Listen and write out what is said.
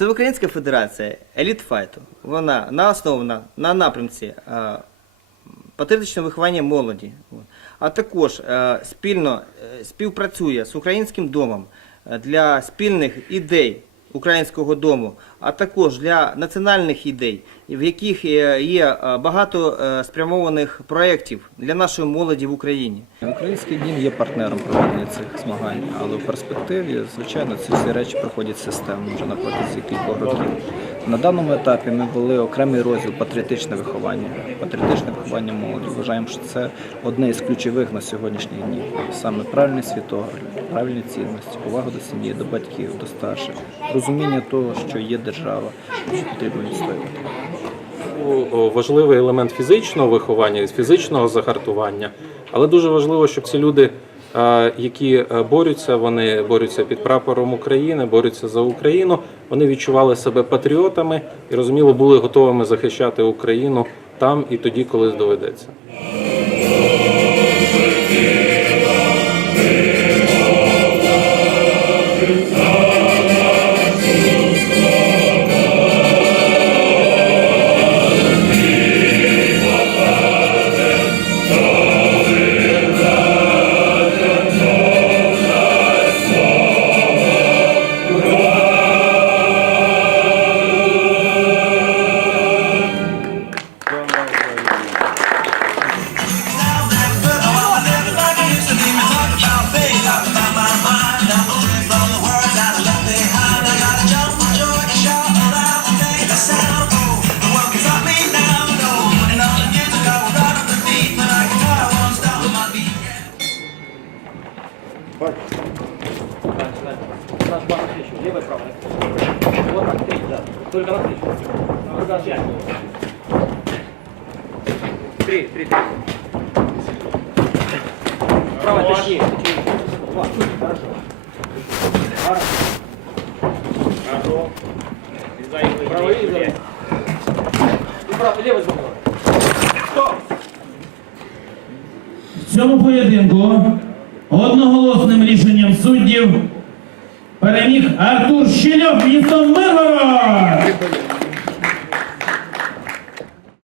Всеукраїнська федерація елітфайту, вона наоснована на напрямці е, патріотичного виховання молоді, а також е, спільно е, співпрацює з українським домом для спільних ідей українського дому, а також для національних ідей, в яких е, є е, багато е, спрямованих проєктів для нашої молоді в Україні. Український дім є партнером проведення цих змагань, але в перспективі, звичайно, ці всі речі проходять системно вже на протязі кількох років. На даному етапі ми ввели окремий розділ патріотичне виховання. Патріотичне виховання молоді. Вважаємо, що це одне із ключових на сьогоднішній дні. Саме правильний світогляд, правильні цінності, повага до сім'ї, до батьків, до старших, розуміння того, що є держава, що потрібно відстоювати. Важливий елемент фізичного виховання, фізичного загартування, але дуже важливо, щоб ці люди, які е, борються, вони борються під прапором України, борються за Україну. Вони відчували себе патріотами і розуміло були готовими захищати Україну там і тоді, коли доведеться. В цьому поєдинку одноголосним рішенням суддів переміг Артур Щільов місто Миргород.